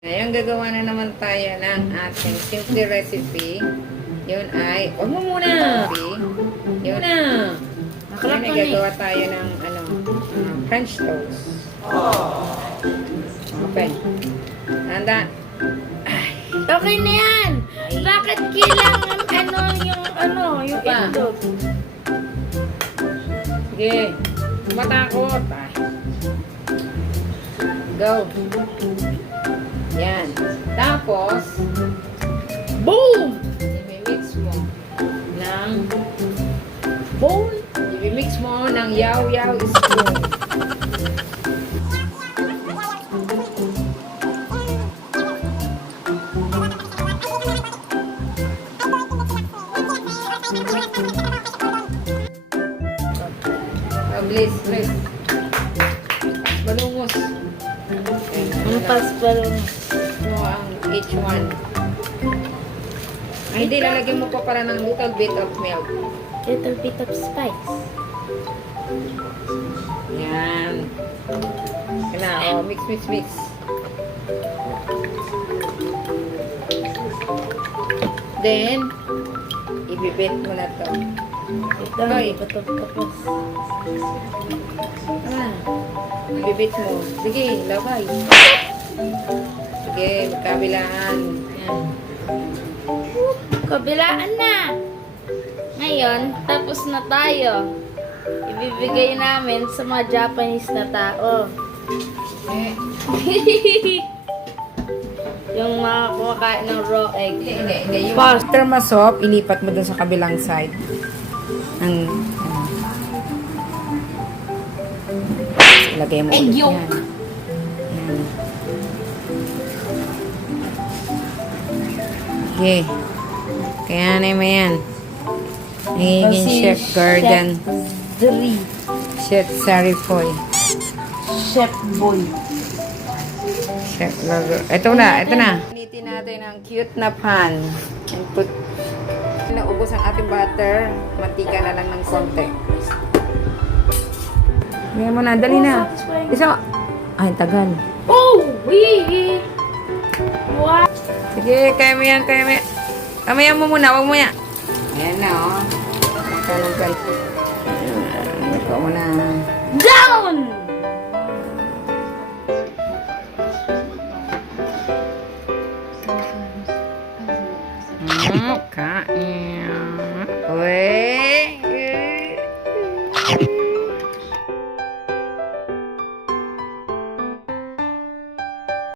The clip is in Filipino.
Ngayon, gagawa na naman tayo ng ating simple recipe. Yun ay, huwag mo muna! Yun na! Ngayon ay gagawa tayo ng ano, uh, French toast. Open. Handa. Okay na yan. Bakit kailangan ano yung ano, yung Pa. itlog? Sige. Matakot. Go. Yan. Tapos, Boom! i-mix mo ng Boom! i-mix mo ng yaw-yaw spoon. Please, please. Balungos. Ang pasparong. mo ang each one. Ay, hindi, lalagyan mo pa para ng little bit of milk. Little bit of spice. Yan. Yan na, oh, mix, mix, mix. Then, ibibit mo na to. Ito, Hoy. hindi pa ito tapos. Tama. Ibibit mo. Sige, lagay. Sige, magkabilaan. Yan. Kabilaan na! Ngayon, tapos na tayo. Ibibigay namin sa mga Japanese na tao. Eh, yung mga kumakain ng raw egg. hindi, hindi, hindi. Yung Pause. after masop, ilipat mo dun sa kabilang side. Ang, ano. Lagay mo ulit yan. Yan. Okay. Kaya na mo yan. Nagiging Chef Garden. Dri. Chef Sarifoy. Chef Boy. Chef Lago. Ito na, ito na. Initin natin ang cute na pan. And put, naubos ang ating butter. Mantika na lang ng konti. Ngayon mo na, dali na. Isa, ay, tagal. Oh! Wee! What? Sige, kaya mo yan, kaya mo yan. Kamayan mo muna, wag mo yan. Ayan na, oh. Ng guys. Ito mo na. Down! Mm, Kain. Uy.